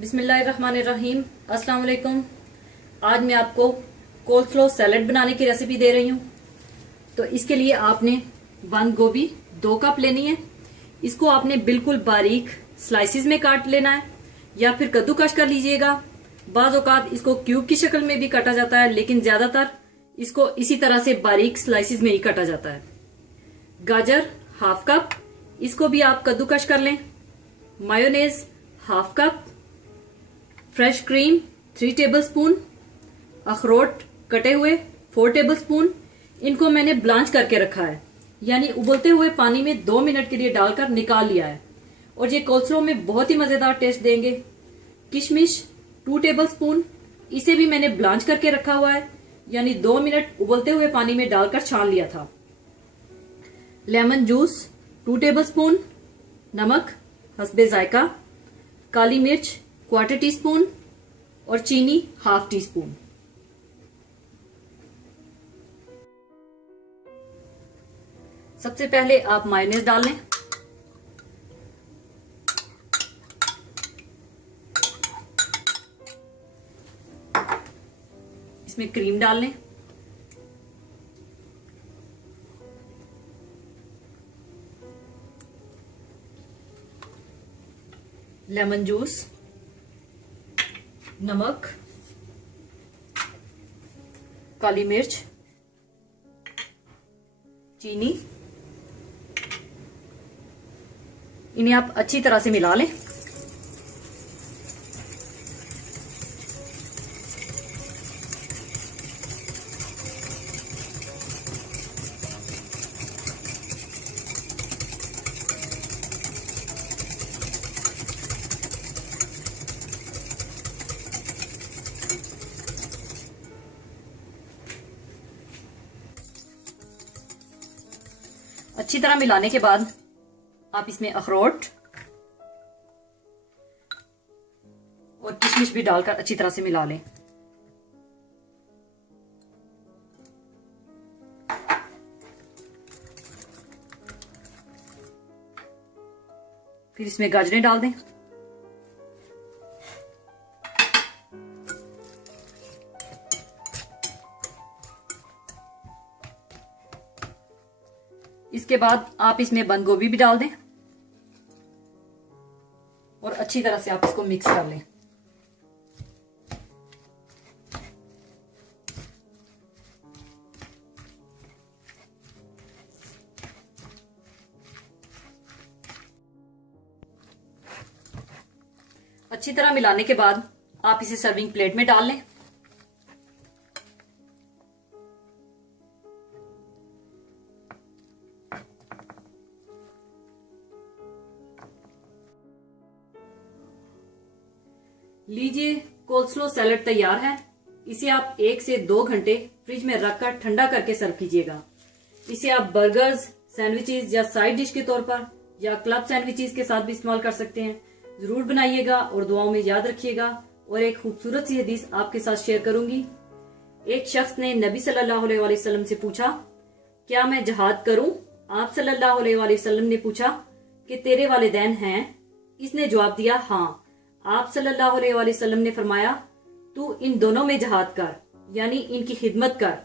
बिस्मिल्लाहिर्रहमानिर्रहीम। अस्सलाम वालेकुम। आज मैं आपको कोल्स्लो सैलेड बनाने की रेसिपी दे रही हूँ। तो इसके लिए आपने बंद गोभी 2 कप लेनी है। इसको आपने बिल्कुल बारीक स्लाइसिस में काट लेना है या फिर कद्दूकश कर लीजिएगा। बाज़ औक़ात इसको क्यूब की शक्ल में भी काटा जाता है, लेकिन ज्यादातर इसको इसी तरह से बारीक स्लाइसिस में ही काटा जाता है। गाजर 1/2 कप, इसको भी आप कद्दूकश कर लें। मायोनेज 1/2 कप, फ्रेश क्रीम 3 टेबलस्पून, अखरोट कटे हुए 4 टेबलस्पून। इनको मैंने ब्लांच करके रखा है, यानी उबलते हुए पानी में 2 मिनट के लिए डालकर निकाल लिया है, और ये कोल्स्लो में बहुत ही मजेदार टेस्ट देंगे। किशमिश 2 टेबलस्पून, इसे भी मैंने ब्लांच करके रखा हुआ है, यानी 2 मिनट उबलते हुए पानी में डालकर छान लिया था। लेमन जूस 2 टेबलस्पून, नमक हस्बे जायका, काली मिर्च 1/4 टीस्पून और चीनी 1/2 टीस्पून। सबसे पहले आप मायोनेज डाल लें। इसमें क्रीम डाल लें। लेमन जूस, नमक, काली मिर्च, चीनी, इन्हें आप अच्छी तरह से मिला लें। अच्छी तरह मिलाने के बाद आप इसमें अखरोट और किशमिश भी डालकर अच्छी तरह से मिला लें। फिर इसमें गाजरें डाल दें। इसके बाद आप इसमें बंद गोभी भी डाल दें और अच्छी तरह से आप इसको मिक्स कर लें। अच्छी तरह मिलाने के बाद आप इसे सर्विंग प्लेट में डाल लें। लीजिए, कोल्स्लो सैलेड तैयार है। इसे आप 1 से 2 घंटे फ्रिज में रखकर ठंडा करके सर्व कीजिएगा। इसे आप बर्गर्स, सैंडविचेस या साइड डिश के तौर पर या क्लब सैंडविचेस के साथ भी इस्तेमाल कर सकते हैं। जरूर बनाइएगा और दुआओं में याद रखिएगा। और एक खूबसूरत सी हदीस आपके साथ शेयर करूंगी। एक शख्स ने नबी सल्लल्लाहु अलैहि वसल्लम से पूछा, क्या मैं जहाद करूं? आप सल्लल्लाहु अलैहि वसल्लम ने पूछा कि तेरे वालिदैन हैं? इसने जवाब दिया, हाँ। आप सल्लल्लाहु अलैहि वसल्लम ने फरमाया, तू इन दोनों में जहाद कर, यानी इनकी खिदमत कर।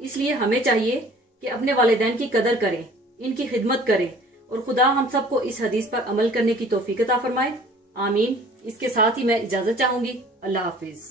इसलिए हमें चाहिए कि अपने वालिदैन की कदर करें, इनकी खिदमत करें, और खुदा हम सबको इस हदीस पर अमल करने की तौफीक अता फरमाए। आमीन। इसके साथ ही मैं इजाजत चाहूंगी। अल्लाह हाफिज।